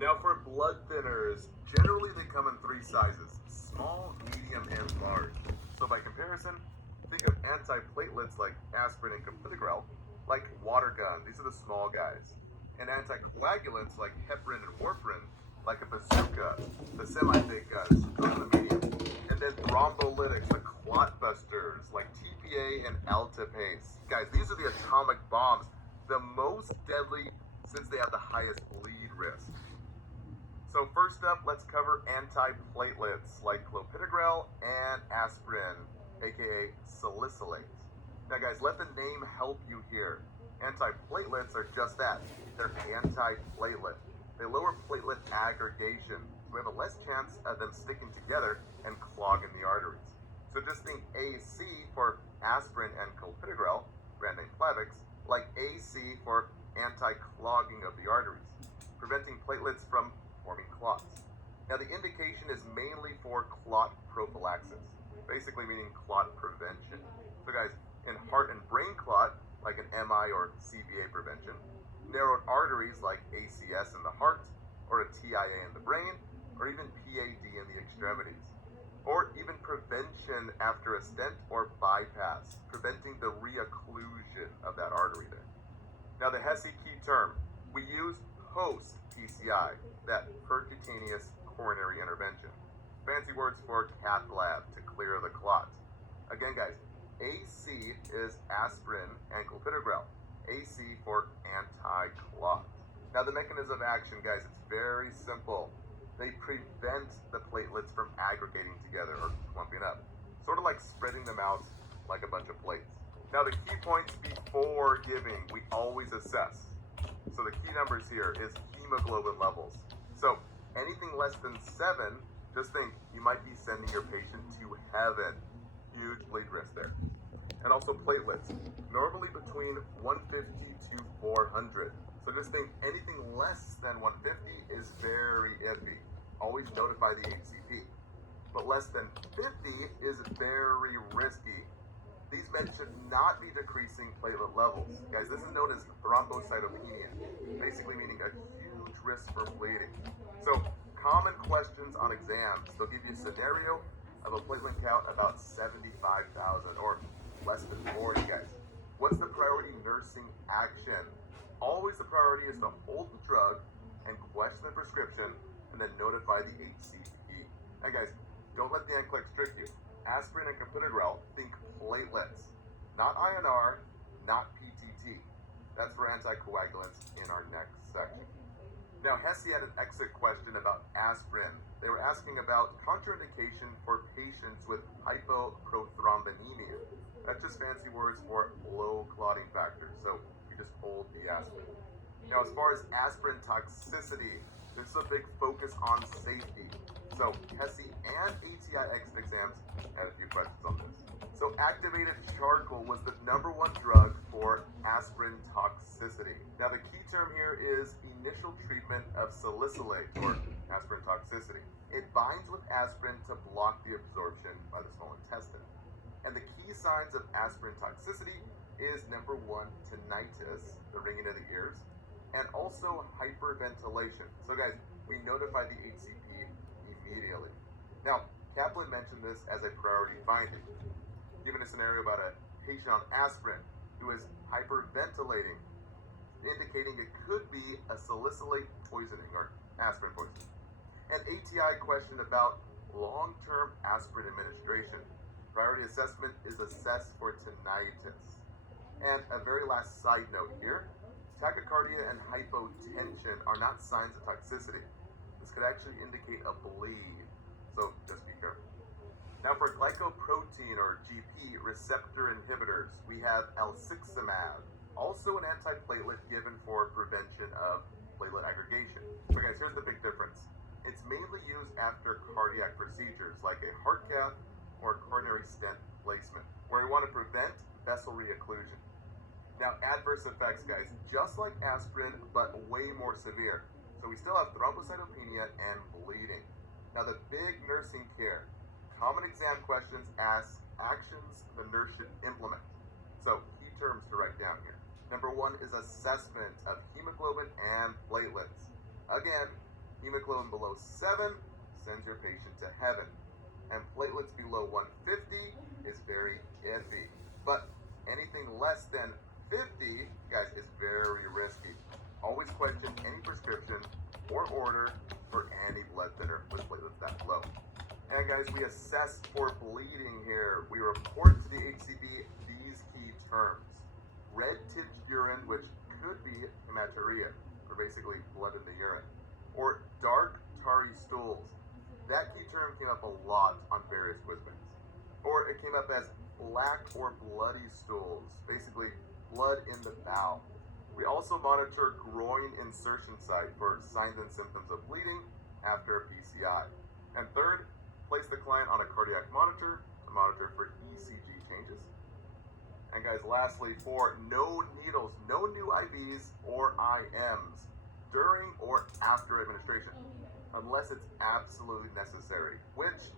Now for blood thinners, generally they come in three sizes: small, medium, and large. So by comparison, think of antiplatelets like aspirin and clopidogrel, like water gun. These are the small guys. And anticoagulants like heparin and warfarin, like a bazooka. The semi-big guys, those are the medium. And then thrombolytics, the clot busters like TPA and alteplase. Guys, these are the atomic bombs, the most deadly since they have the highest bleed risk. So first up, let's cover antiplatelets like clopidogrel and aspirin, aka salicylate. Now guys, let the name help you here. Antiplatelets are just that. They're antiplatelet. They lower platelet aggregation, so we have a less chance of them sticking together and clogging the arteries. So just think AC for aspirin and clopidogrel, brand name Plavix, like AC for anti-clogging of the arteries, preventing platelets from forming clots. Now the indication is mainly for clot prophylaxis, basically meaning clot prevention. So guys, in heart and brain clot, like an MI or CVA prevention, narrowed arteries like ACS in the heart, or a TIA in the brain, or even PAD in the extremities, or even prevention after a stent or bypass, preventing the reocclusion of that artery there. Now the HESI key term, we use post PCI, that percutaneous coronary intervention. Fancy words for cath lab to clear the clot. Again guys, AC is aspirin and clopidogrel. AC for anti-clot. Now the mechanism of action, guys, it's very simple. They prevent the platelets from aggregating together or clumping up, sort of like spreading them out like a bunch of plates. Now the key points before giving, we always assess. So the key numbers here is hemoglobin levels. So anything less than 7, just think you might be sending your patient to heaven. Huge bleed risk there. And also platelets, normally between 150 to 400. So just think anything less than 150 is very iffy. Always notify the HCP. But less than 50 is very risky. These meds should not be decreasing platelet levels. Guys, this is known as thrombocytopenia, basically meaning a huge risk for bleeding. So common questions on exams, they'll give you a scenario of a platelet count about 75,000 or less than 40, guys. What's the priority nursing action? Always the priority is to hold the drug and question the prescription and then notify the HCP. And guys, don't let the NCLEX trick you. Aspirin and clopidogrel, think platelets, not INR, not PTT. That's for anticoagulants in our next section. Now, HESI had an exit question about aspirin. They were asking about contraindication for patients with hypoprothrombemia. That's just fancy words for low clotting factor, so we just hold the aspirin. Now, as far as aspirin toxicity, there's a big focus on safety. So HESI and ATI exit exams had a few questions on this. So activated charcoal was the #1 drug for aspirin toxicity. Now the key term here is initial treatment of salicylate or aspirin toxicity. It binds with aspirin to block the absorption by the small intestine. And the key signs of aspirin toxicity is #1, tinnitus, the ringing of the ears, and also hyperventilation. So guys, we notify the HCP immediately. Now, Kaplan mentioned this as a priority finding, given a scenario about a patient on aspirin who is hyperventilating, indicating it could be a salicylate poisoning or aspirin poisoning. An ATI question about long-term aspirin administration. Priority assessment is assessed for tinnitus. And a very last side note here, tachycardia and hypotension are not signs of toxicity. This could actually indicate a bleed, so just be careful. Now for glycoprotein or GP receptor inhibitors, we have alciximab, also an antiplatelet given for prevention of platelet aggregation. So guys, here's the big difference. It's mainly used after cardiac procedures like a heart cath or coronary stent placement, where we want to prevent vessel reocclusion. Now, adverse effects, guys, just like aspirin, but way more severe. So we still have thrombocytopenia and bleeding. Now, the big nursing care. Common exam questions ask actions the nurse should implement. So, key terms to write down here. #1 is assessment of hemoglobin and platelets. Again, Hemoglobin below 7 sends your patient to heaven. And platelets below 150 is very iffy. But anything less than 50, guys, is very risky. Always question any prescription or order for any blood thinner with platelets that low. And guys, we assess for bleeding here. We report to the HCP these key terms. Red tinged urine, which could be hematuria, or basically blood in the urine. Or dark tarry stools. That key term came up a lot on various QuizBanks. Or it came up as black or bloody stools, basically blood in the bowel. We also monitor groin insertion site for signs and symptoms of bleeding after a PCI. And third, place the client on a cardiac monitor to monitor for ECG changes. And guys, lastly, for no needles, no new IVs or IMs during or after administration, unless it's absolutely necessary, which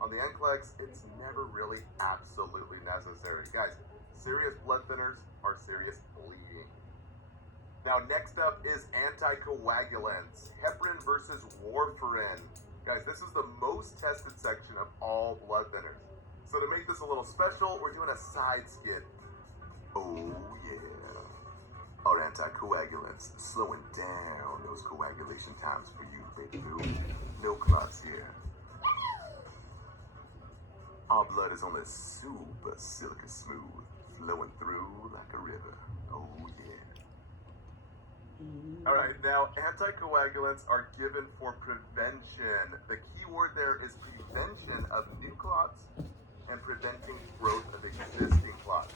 on the NCLEX, it's never really absolutely necessary. Guys, serious blood thinners are serious bleeding. Now, next up is anticoagulants, heparin versus warfarin. Guys, this is the most tested section of all blood thinners. So to make this a little special, we're doing a side skit. Oh yeah, our anticoagulants slowing down those coagulation times for you, baby boo. No clots here. Our blood is on the super silica smooth, flowing through like a river. Oh yeah. All right, now anticoagulants are given for prevention. The key word there is prevention of new clots and preventing growth of existing clots.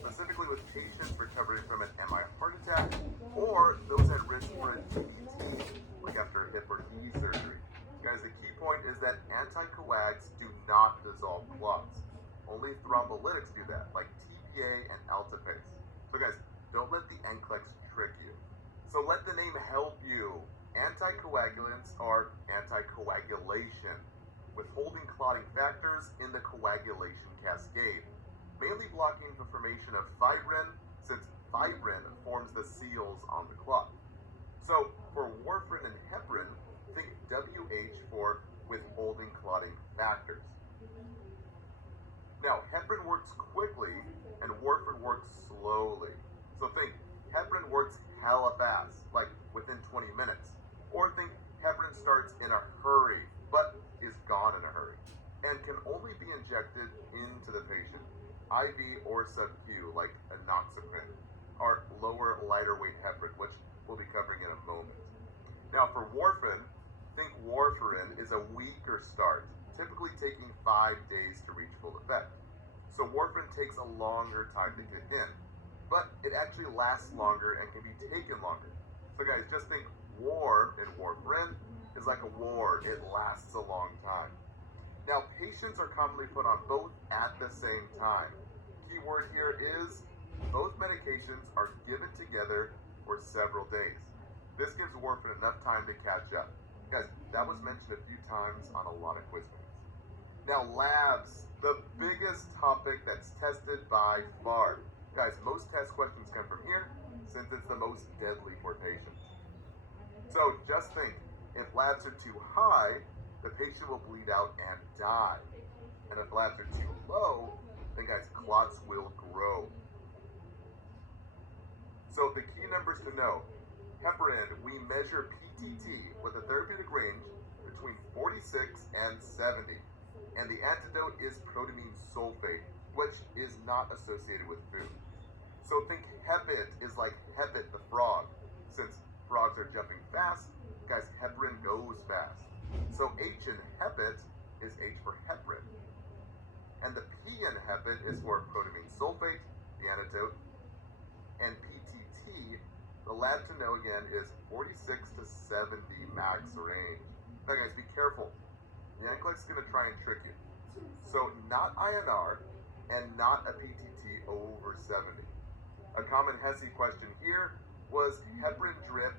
Specifically with patients recovering from an MI heart attack or those at risk for a DVT, like after a hip or knee surgery. Guys, the key point is that anticoags do not dissolve clots. Only thrombolytics do that, like TPA and alteplase. So guys, don't let the NCLEX trick you. So let the name help you. Anticoagulants are anticoagulation, withholding clotting factors in the coagulation cascade, mainly blocking the formation of fibrin, since fibrin forms the seals on the clot. So for warfarin and heparin, think WH for withholding clotting factors. Now, heparin works quickly and warfarin works slowly. So think heparin works hella fast, like within 20 minutes. Or think heparin starts in a hurry, but is gone in a hurry, and can only be injected into the patient, IV or sub-Q, like enoxaparin, or lower, lighter weight heparin, which we'll be covering in a moment. Now for warfarin, think warfarin is a weaker start, typically taking 5 days to reach full effect. So warfarin takes a longer time to kick in, but it actually lasts longer and can be taken longer. So guys, just think war in warfarin is like a war, it lasts a long time. Now patients are commonly put on both at the same time. Key word here is both medications are given together for several days. This gives warfarin enough time to catch up. Guys, that was mentioned a few times on a lot of QuizBanks. Now labs, the biggest topic that's tested by far. Guys, most test questions come from here since it's the most deadly for patients. So just think, if labs are too high, the patient will bleed out and die. And if labs are too low, then guys, clots will grow. So the key numbers to know, heparin, we measure PTT with a therapeutic range between 46 and 70. And the antidote is protamine sulfate, which is not associated with food. So think hepit is like hepit the frog. Since frogs are jumping fast, guys, heparin goes fast. So H in hepit is H for heparin. And the P in hepit is for protamine sulfate, the antidote. And PTT, the lab to know again, is 46 to 70 max range. Now guys, be careful. The NCLEX is going to try and trick you. So not INR and not a PTT over 70. A common HESI question here was heparin drip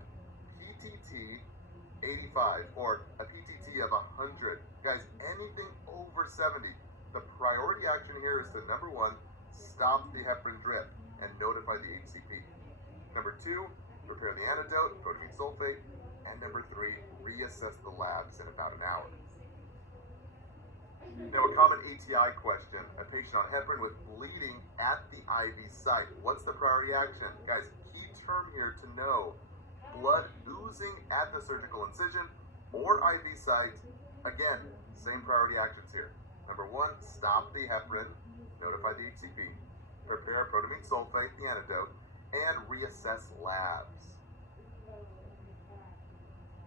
PTT 85 or a PTT of 100. Guys, anything over 70. The priority action here is to number 1, stop the heparin drip and notify the HCP. Number 2, prepare the antidote, protamine sulfate. And number 3, reassess the labs in about an hour. Now, a common ATI question, a patient on heparin with bleeding at the IV site. What's the priority action? Guys, key term here to know, blood oozing at the surgical incision or IV site. Again, same priority actions here. Number one, stop the heparin, notify the HCP, prepare protamine sulfate, the antidote, and reassess labs.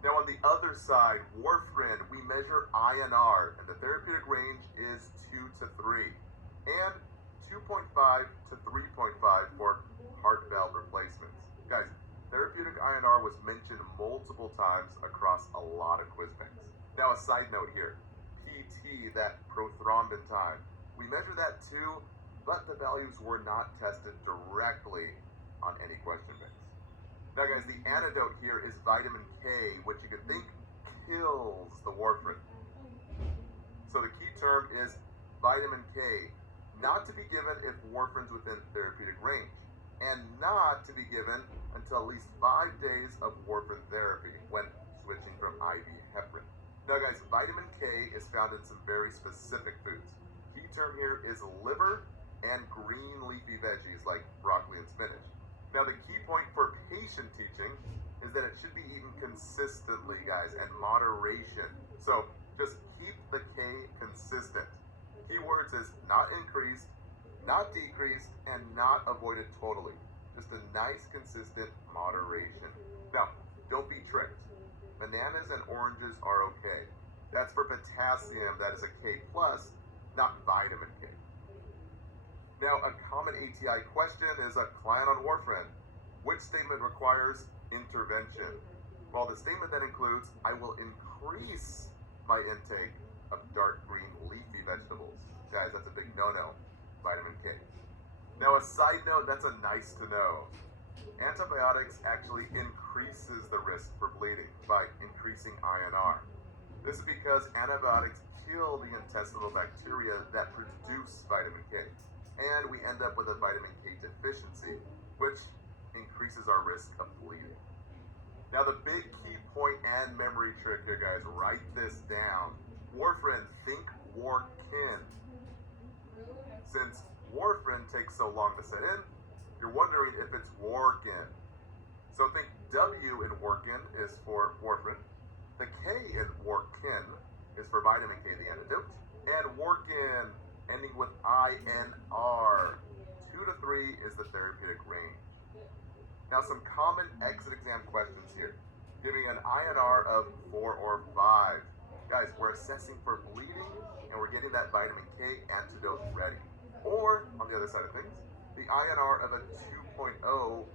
Now on the other side, warfarin, we measure INR, and the therapeutic range is 2 to 3, and 2.5 to 3.5 for heart valve replacements. Guys, therapeutic INR was mentioned multiple times across a lot of quiz banks. Now a side note here, PT, that prothrombin time, we measure that too, but the values were not tested directly on any question banks. Now guys, the antidote here is vitamin K, which you could think kills the warfarin. So the key term is vitamin K, not to be given if warfarin's within therapeutic range, and not to be given until at least 5 days of warfarin therapy when switching from IV heparin. Now guys, vitamin K is found in some very specific foods. Key term here is liver and green leafy veggies like broccoli and spinach. Now the key point for patient teaching is that it should be eaten consistently, guys, and moderation. So just keep the K consistent. Keywords is not increased, not decreased, and not avoided totally. Just a nice, consistent moderation. Now, don't be tricked. Bananas and oranges are okay. That's for potassium, that is a K plus, not vitamin K. Now, a common ATI question is a client on warfarin. Which statement requires intervention? Well, the statement that includes, I will increase my intake of dark green leafy vegetables. Guys, that's a big no-no, vitamin K. Now, a side note, that's a nice to know. Antibiotics actually increases the risk for bleeding by increasing INR. This is because antibiotics kill the intestinal bacteria that produce vitamin K. And we end up with a vitamin K deficiency, which increases our risk of bleeding. Now the big key point and memory trick here, guys, write this down. Warfarin, think Warkin. Since warfarin takes so long to set in, you're wondering if it's Warkin. So think W in Warkin is for warfarin, the K in Warkin is for vitamin K, the antidote, and Warkin ending with INR. 2 to 3 is the therapeutic range. Now some common exit exam questions here. Giving an INR of 4 or 5. Guys, we're assessing for bleeding and we're getting that vitamin K antidote ready. Or, on the other side of things, the INR of a 2.0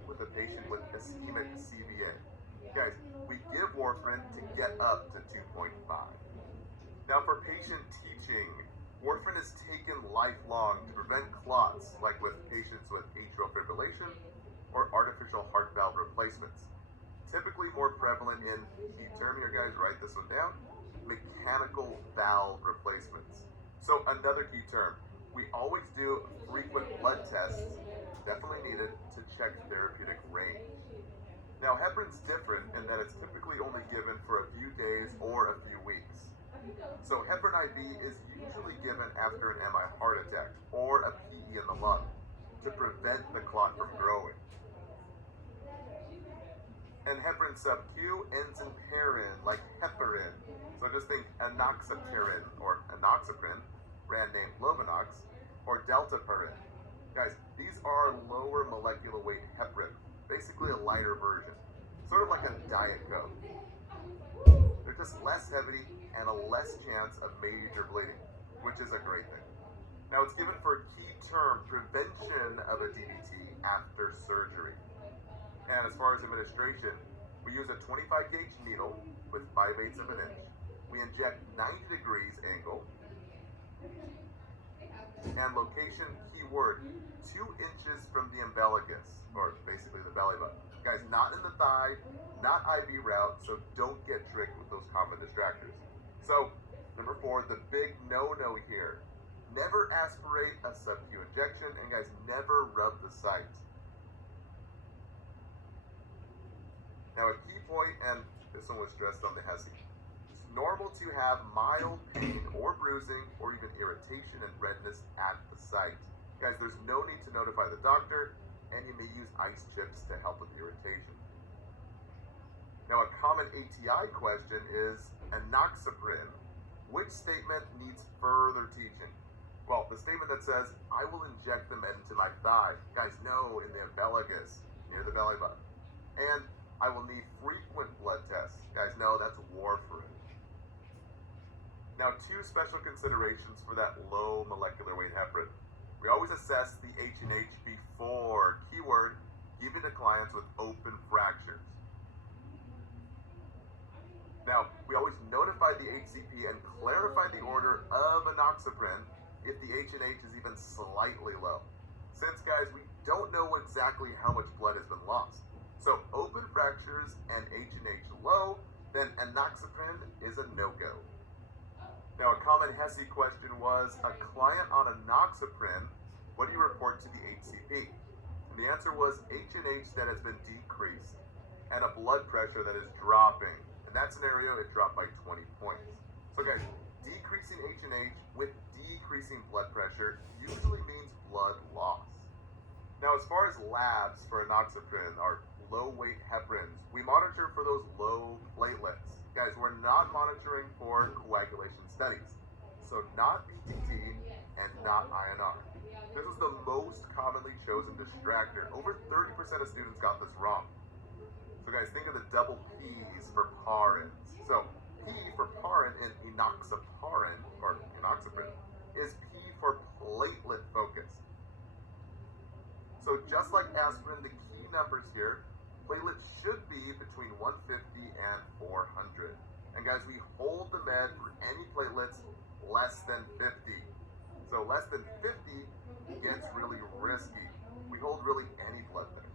with a patient with ischemic CVA. Guys, we give warfarin to get up to 2.5. Now for patient teaching, warfarin is taken lifelong to prevent clots, like with patients with atrial fibrillation or artificial heart valve replacements. Typically more prevalent in, key term here guys, write this one down, mechanical valve replacements. So another key term, we always do frequent blood tests, definitely needed, to check therapeutic range. Now heparin's different in that it's typically only given for a few days or a few weeks. So heparin IV is usually given after an MI heart attack or a PE in the lung to prevent the clot from growing. And heparin sub-Q ends in parin, like heparin. So just think enoxaparin or enoxaparin, brand name Lovenox, or deltaparin. Guys, these are lower molecular weight heparin, basically a lighter version, sort of like a Diet Coke. They're just less heavy and a less chance of major bleeding, which is a great thing. Now it's given for key term prevention of a DVT after surgery. And as far as administration, we use a 25 gauge needle with 5/8 of an inch. We inject 90 degrees angle. And location, keyword, 2 inches from the umbilicus, or basically the belly button. Guys, not in the thigh, not IV route, so don't get tricked with those common distractors. So, number 4, the big no-no here. Never aspirate a sub-Q injection, and guys, never rub the site. Now a key point, and This one was stressed on the HESI. It's normal to have mild pain or bruising or even irritation and redness at the site. Guys, there's no need to notify the doctor, and you may use ice chips to help with irritation. Now, a common ATI question is enoxaparin. Which statement needs further teaching? Well, the statement that says, I will inject the med into my thigh. Guys, no, in the umbilicus, near the belly button. And I will need frequent blood tests. Guys, no, that's warfarin. Now, two special considerations for that low molecular weight heparin. We always assess the H&H before, keyword, giving to clients with open fractures. Now, we always notify the HCP and clarify the order of enoxaparin if the H&H is even slightly low. Since, guys, we don't know exactly how much blood has been lost. So, open fractures and H&H low, then enoxaparin is a no-go. Now, a common HESI question was, a client on enoxaparin, what do you report to the HCP? And the answer was H&H that has been decreased and a blood pressure that is dropping. In that scenario, it dropped by 20 points. So guys, decreasing H&H with decreasing blood pressure usually means blood loss. Now, as far as labs for enoxaparin, our low-weight heparins, we monitor for those low platelets. Guys, we're not monitoring for coagulation studies. So not PTT and not INR. This was the most commonly chosen distractor. Over 30% of students got this wrong. So guys, think of the double P's for parins. So P for parin in enoxaparin, or enoxaparin, is P for platelet focus. So just like aspirin, the key numbers here, platelets should be between 150 and 400. And guys, we hold the med for any platelets less than 50. So less than 50 gets really risky. We hold really any blood thinner.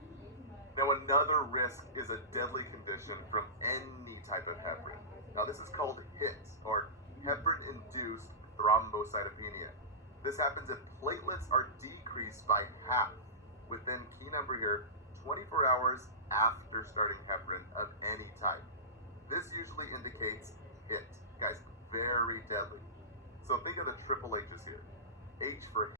Now, another risk is a deadly condition from any type of heparin. Now, this is called HIT, or heparin-induced thrombocytopenia. This happens if platelets are decreased by half within, key number here, 24 hours after starting heparin of any type. This usually indicates HIT. Guys, very deadly. So think of the triple H's here. H for